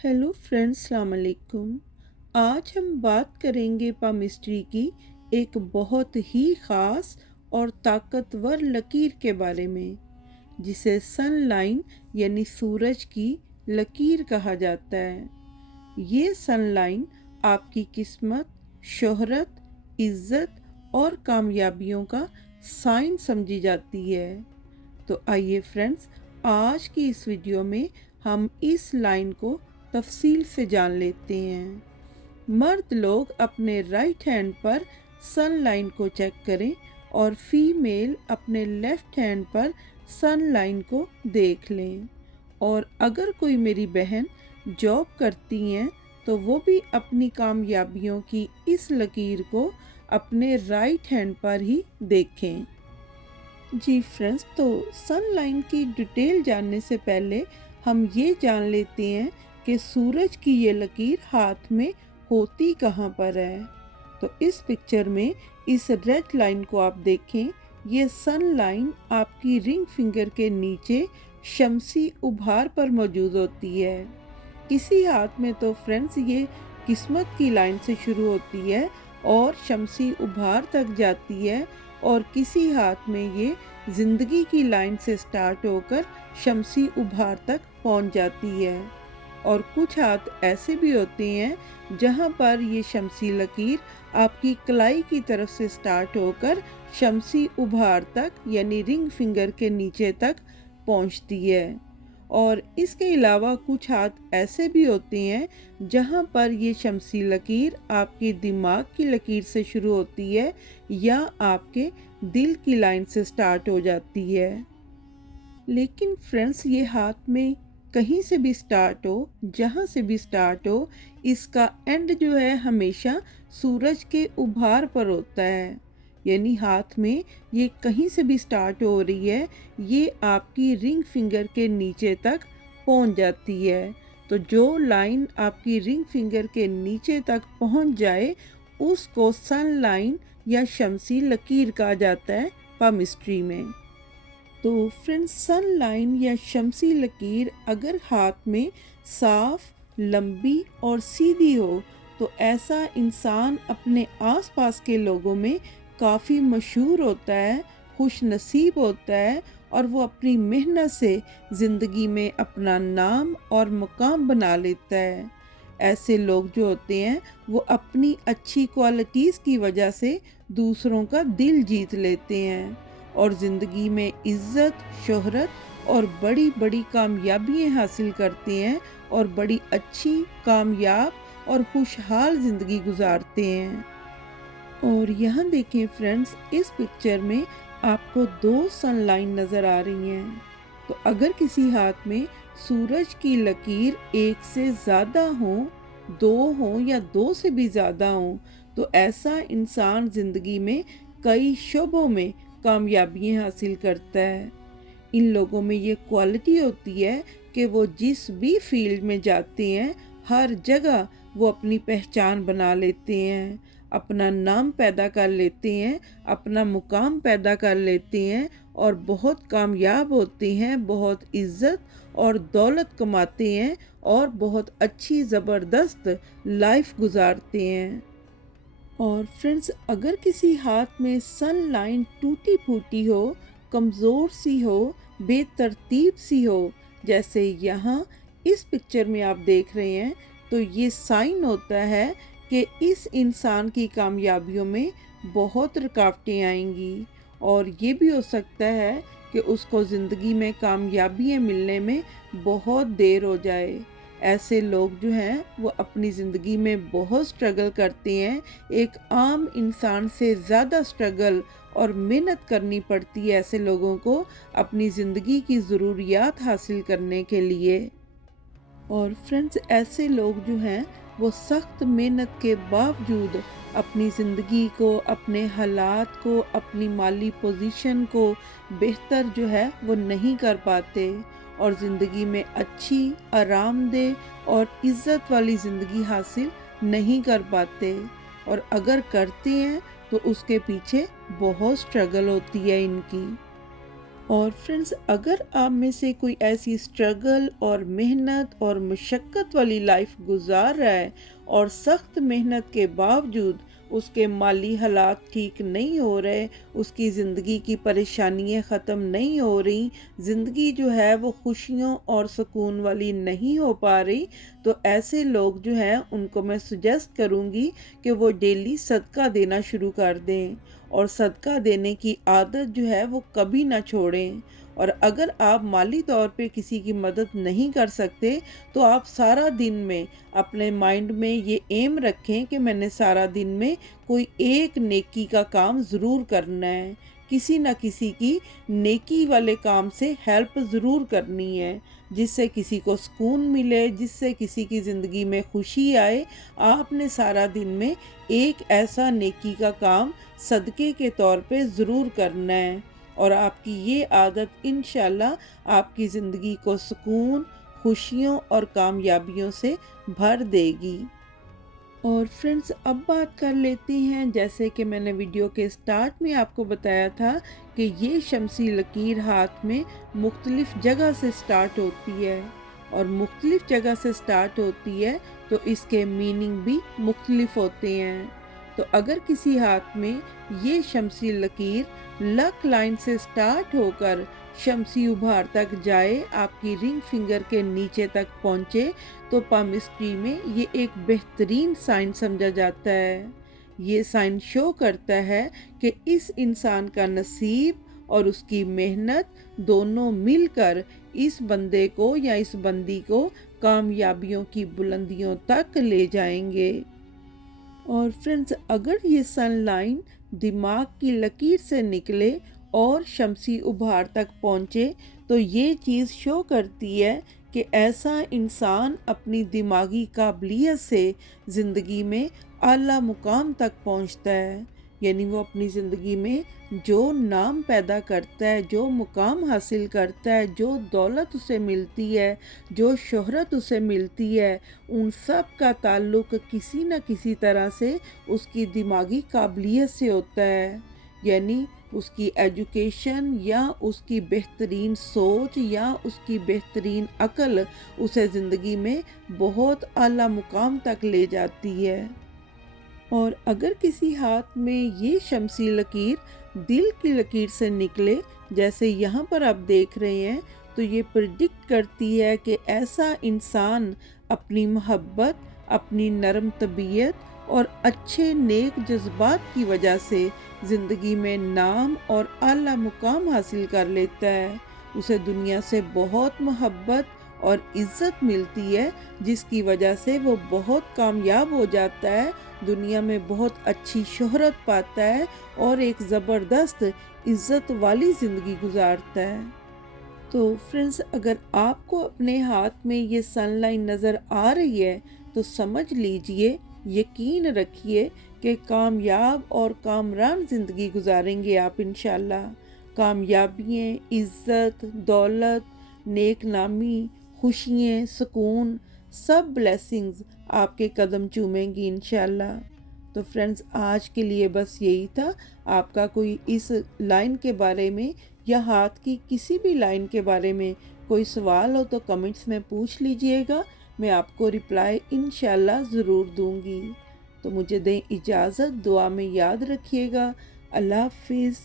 Hello friends, अस्सलाम वालेकुम। आज हम बात करेंगे पामिस्ट्री की एक बहुत ही ख़ास और ताकतवर लकीर के बारे में, जिसे सन लाइन यानी सूरज की लकीर कहा जाता है। ये सन लाइन आपकी किस्मत, शोहरत, इज़्ज़त और कामयाबियों का साइन समझी जाती है। तो आइए फ्रेंड्स, आज की इस वीडियो में हम इस लाइन को तफसील से जान लेते हैं। मर्द लोग अपने राइट हैंड पर सन लाइन को चेक करें और फीमेल अपने लेफ्ट हैंड पर सन लाइन को देख लें। और अगर कोई मेरी बहन जॉब करती हैं तो वो भी अपनी कामयाबियों की इस लकीर को अपने राइट हैंड पर ही देखें। जी फ्रेंड्स, तो सन लाइन की डिटेल जानने से पहले हम ये जान लेते हैं कि सूरज की ये लकीर हाथ में होती कहाँ पर है। तो इस पिक्चर में इस रेड लाइन को आप देखें, ये सन लाइन आपकी रिंग फिंगर के नीचे शमसी उभार पर मौजूद होती है। किसी हाथ में तो फ्रेंड्स ये किस्मत की लाइन से शुरू होती है और शमसी उभार तक जाती है, और किसी हाथ में ये ज़िंदगी की लाइन से स्टार्ट होकर शमसी उभार तक पहुंच जाती है। और कुछ हाथ ऐसे भी होते हैं जहां पर ये शमसी लकीर आपकी कलाई की तरफ से स्टार्ट होकर शमसी उभार तक यानी रिंग फिंगर के नीचे तक पहुंचती है। और इसके अलावा कुछ हाथ ऐसे भी होते हैं जहां पर ये शमसी लकीर आपके दिमाग की लकीर से शुरू होती है या आपके दिल की लाइन से स्टार्ट हो जाती है। लेकिन फ्रेंड्स, ये हाथ में कहीं से भी स्टार्ट हो, जहाँ से भी स्टार्ट हो, इसका एंड जो है हमेशा सूरज के उभार पर होता है। यानी हाथ में ये कहीं से भी स्टार्ट हो रही है, ये आपकी रिंग फिंगर के नीचे तक पहुंच जाती है। तो जो लाइन आपकी रिंग फिंगर के नीचे तक पहुंच जाए उसको सन लाइन या शमसी लकीर कहा जाता है पामिस्ट्री में। तो फ्रेंड्स, सन लाइन या शमसी लकीर अगर हाथ में साफ, लंबी और सीधी हो तो ऐसा इंसान अपने आसपास के लोगों में काफ़ी मशहूर होता है, खुश नसीब होता है, और वो अपनी मेहनत से ज़िंदगी में अपना नाम और मुकाम बना लेता है। ऐसे लोग जो होते हैं वो अपनी अच्छी क्वालिटीज़ की वजह से दूसरों का दिल जीत लेते हैं और ज़िंदगी में इज़्ज़त, शोहरत और बड़ी बड़ी कामयाबियाँ हासिल करते हैं और बड़ी अच्छी, कामयाब और खुशहाल ज़िंदगी गुजारते हैं। और यहाँ देखें फ्रेंड्स, इस पिक्चर में आपको दो सन लाइन नज़र आ रही हैं। तो अगर किसी हाथ में सूरज की लकीर एक से ज़्यादा हो, दो हो या दो से भी ज़्यादा हो, तो ऐसा इंसान ज़िंदगी में कई शोबों में कामयाबियाँ हासिल करता है। इन लोगों में ये क्वालिटी होती है कि वो जिस भी फील्ड में जाते हैं हर जगह वो अपनी पहचान बना लेते हैं, अपना नाम पैदा कर लेते हैं, अपना मुकाम पैदा कर लेते हैं और बहुत कामयाब होते हैं, बहुत इज़्ज़त और दौलत कमाते हैं और बहुत अच्छी ज़बरदस्त लाइफ गुजारते हैं। और फ्रेंड्स, अगर किसी हाथ में सन लाइन टूटी फूटी हो, कमज़ोर सी हो, बेतरतीब सी हो, जैसे यहाँ इस पिक्चर में आप देख रहे हैं, तो ये साइन होता है कि इस इंसान की कामयाबियों में बहुत रुकावटें आएंगी और ये भी हो सकता है कि उसको ज़िंदगी में कामयाबियाँ मिलने में बहुत देर हो जाए। ऐसे लोग जो हैं वो अपनी ज़िंदगी में बहुत स्ट्रगल करते हैं, एक आम इंसान से ज़्यादा स्ट्रगल और मेहनत करनी पड़ती है ऐसे लोगों को अपनी ज़िंदगी की ज़रूरियात हासिल करने के लिए। और फ्रेंड्स, ऐसे लोग जो हैं वो सख्त मेहनत के बावजूद अपनी ज़िंदगी को, अपने हालात को, अपनी माली पोजीशन को बेहतर जो है वो नहीं कर पाते और ज़िंदगी में अच्छी, आरामदेह और इज़्ज़त वाली ज़िंदगी हासिल नहीं कर पाते। और अगर करते हैं तो उसके पीछे बहुत स्ट्रगल होती है इनकी। اور فرینڈز، اگر آپ میں سے کوئی ایسی اسٹرگل اور محنت اور مشقت والی لائف گزار رہا ہے اور سخت محنت کے باوجود اس کے مالی حالات ٹھیک نہیں ہو رہے، اس کی زندگی کی پریشانیاں ختم نہیں ہو رہی، زندگی جو ہے وہ خوشیوں اور سکون والی نہیں ہو پا رہی، تو ایسے لوگ جو ہیں ان کو میں سجیسٹ کروں گی کہ وہ ڈیلی صدقہ دینا شروع کر دیں، اور صدقہ دینے کی عادت جو ہے وہ کبھی نہ چھوڑیں۔ اور اگر آپ مالی طور پہ کسی کی مدد نہیں کر سکتے تو آپ سارا دن میں اپنے مائنڈ میں یہ ایم رکھیں کہ میں نے سارا دن میں کوئی ایک نیکی کا کام ضرور کرنا ہے، کسی نہ کسی کی نیکی والے کام سے ہیلپ ضرور کرنی ہے، جس سے کسی کو سکون ملے، جس سے کسی کی زندگی میں خوشی آئے۔ آپ نے سارا دن میں ایک ایسا نیکی کا کام صدقے کے طور پہ ضرور کرنا ہے، اور آپ کی یہ عادت انشاءاللہ آپ کی زندگی کو سکون، خوشیوں اور کامیابیوں سے بھر دے گی۔ اور فرینڈز، اب بات کر لیتے ہیں، جیسے کہ میں نے ویڈیو کے سٹارٹ میں آپ کو بتایا تھا کہ یہ شمسی لکیر ہاتھ میں مختلف جگہ سے سٹارٹ ہوتی ہے، اور مختلف جگہ سے سٹارٹ ہوتی ہے تو اس کے میننگ بھی مختلف ہوتے ہیں۔ تو اگر کسی ہاتھ میں یہ شمسی لکیر لک لائن سے سٹارٹ ہو کر شمسی ابھار تک جائے، آپ کی رنگ فنگر کے نیچے تک پہنچے، تو پامسٹری میں یہ ایک بہترین سائن سمجھا جاتا ہے۔ یہ سائن شو کرتا ہے کہ اس انسان کا نصیب اور اس کی محنت دونوں مل کر اس بندے کو یا اس بندی کو کامیابیوں کی بلندیوں تک لے جائیں گے۔ اور فرینڈز، اگر یہ سن لائن دماغ کی لکیر سے نکلے اور شمسی ابھار تک پہنچے تو یہ چیز شو کرتی ہے کہ ایسا انسان اپنی دماغی قابلیت سے زندگی میں اعلیٰ مقام تک پہنچتا ہے، یعنی وہ اپنی زندگی میں جو نام پیدا کرتا ہے، جو مقام حاصل کرتا ہے، جو دولت اسے ملتی ہے، جو شہرت اسے ملتی ہے، ان سب کا تعلق کسی نہ کسی طرح سے اس کی دماغی قابلیت سے ہوتا ہے، یعنی اس کی ایجوکیشن یا اس کی بہترین سوچ یا اس کی بہترین عقل اسے زندگی میں بہت اعلیٰ مقام تک لے جاتی ہے۔ اور اگر کسی ہاتھ میں یہ شمسی لکیر دل کی لکیر سے نکلے، جیسے یہاں پر آپ دیکھ رہے ہیں، تو یہ پریڈکٹ کرتی ہے کہ ایسا انسان اپنی محبت، اپنی نرم طبیعت اور اچھے نیک جذبات کی وجہ سے زندگی میں نام اور اعلیٰ مقام حاصل کر لیتا ہے، اسے دنیا سے بہت محبت اور عزت ملتی ہے، جس کی وجہ سے وہ بہت کامیاب ہو جاتا ہے، دنیا میں بہت اچھی شہرت پاتا ہے اور ایک زبردست عزت والی زندگی گزارتا ہے۔ تو فرینڈز، اگر آپ کو اپنے ہاتھ میں یہ سن لائن نظر آ رہی ہے تو سمجھ لیجئے، یقین رکھیے کہ کامیاب اور کامران زندگی گزاریں گے آپ انشاءاللہ۔ کامیابیاں، عزت، دولت، نیک نامی، خوشیاں، سکون، سب بلیسنگز آپ کے قدم چومیں گی انشاءاللہ۔ تو فرینڈز، آج کے لیے بس یہی تھا۔ آپ کا کوئی اس لائن کے بارے میں یا ہاتھ کی کسی بھی لائن کے بارے میں کوئی سوال ہو تو کمنٹس میں پوچھ لیجئے گا، میں آپ کو رپلائی انشاءاللہ ضرور دوں گی۔ تو مجھے دیں اجازت، دعا میں یاد رکھیے گا۔ اللہ حافظ۔